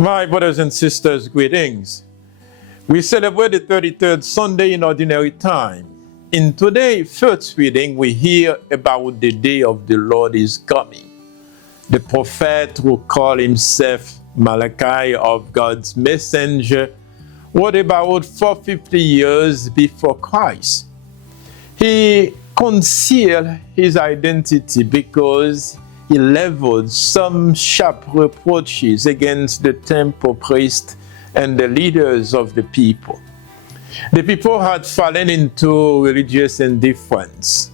My brothers and sisters, greetings. We celebrate the 33rd Sunday in Ordinary Time. In today's first reading, we hear about the day of the Lord is coming. The prophet who called himself Malachi of God's messenger wrote about 450 years before Christ. He concealed his identity because he leveled some sharp reproaches against the temple priest and the leaders of the people. The people had fallen into religious indifference.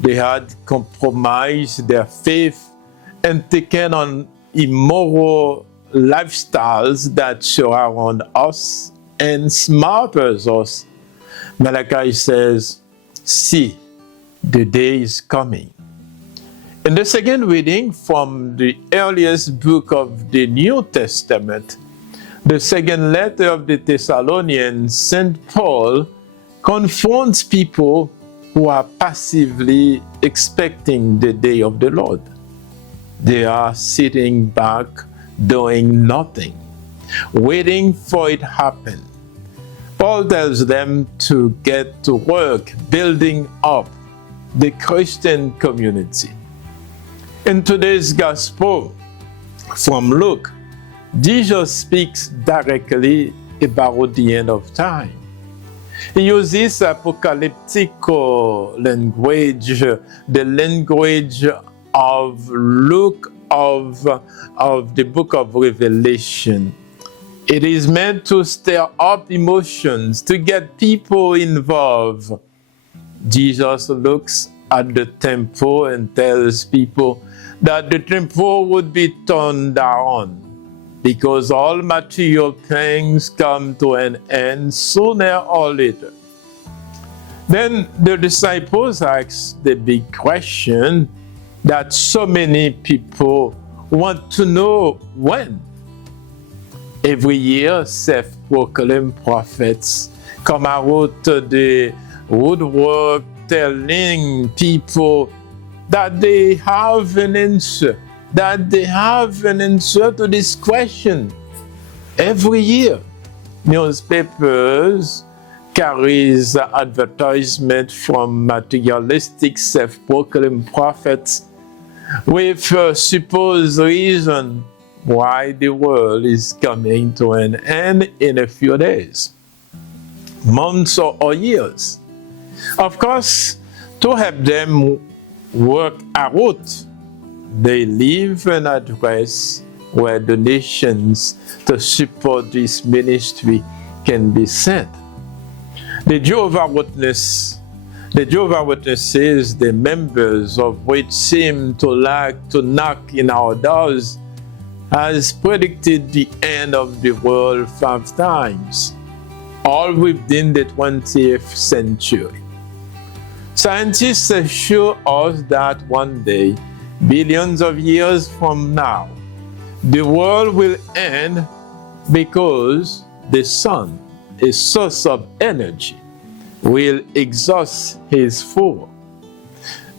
They had compromised their faith and taken on immoral lifestyles that surround us and smarters us. Malachi says, "See, the day is coming." In the second reading from the earliest book of the New Testament, the second letter of the Thessalonians, St. Paul confronts people who are passively expecting the day of the Lord. They are sitting back, doing nothing, waiting for it to happen. Paul tells them to get to work building up the Christian community. In today's Gospel from Luke, Jesus speaks directly about the end of time. He uses apocalyptic language, the language of Luke of the book of Revelation. It is meant to stir up emotions, to get people involved. Jesus looks at the temple and tells people that the temple would be torn down because all material things come to an end sooner or later. Then the disciples ask the big question that so many people want to know: when? Every year, self-proclaimed prophets come out to the woodwork telling people that they have an answer, to this question. Every year, newspapers carries advertisement from materialistic self-proclaimed prophets with supposed reason why the world is coming to an end in a few days, months or years. Of course, to help them work out, they leave an address where donations to support this ministry can be sent. The Jehovah's Witnesses, the members of which seem to like to knock in our doors, has predicted the end of the world 5 times, all within the 20th century. Scientists assure us that one day, billions of years from now, the world will end because the sun, a source of energy, will exhaust his fuel.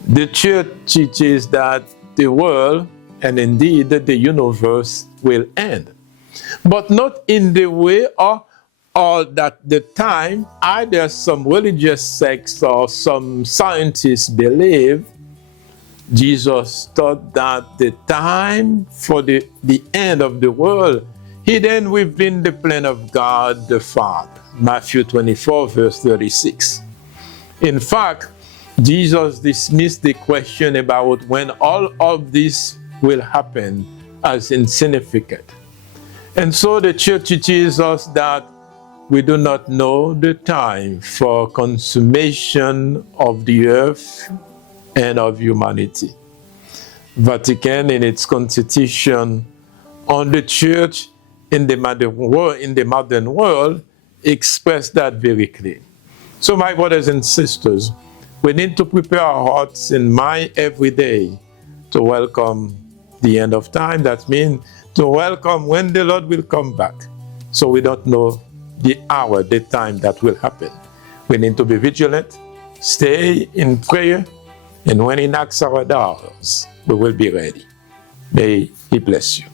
The church teaches that the world, and indeed the universe, will end, but not in the way or that the time either some religious sects or some scientists believe. Jesus taught that the time for the end of the world hidden within the plan of God the Father. Matthew 24, verse 36. In fact, Jesus dismissed the question about when all of this will happen as insignificant. And so the church teaches us that we do not know the time for consummation of the earth and of humanity. Vatican, in its constitution on the church in the modern world, expressed that very clearly. So my brothers and sisters, we need to prepare our hearts and mind every day to welcome the end of time. That means to welcome when the Lord will come back. So we don't know the hour, the time that will happen. We need to be vigilant, stay in prayer, and when He knocks our doors, we will be ready. May He bless you.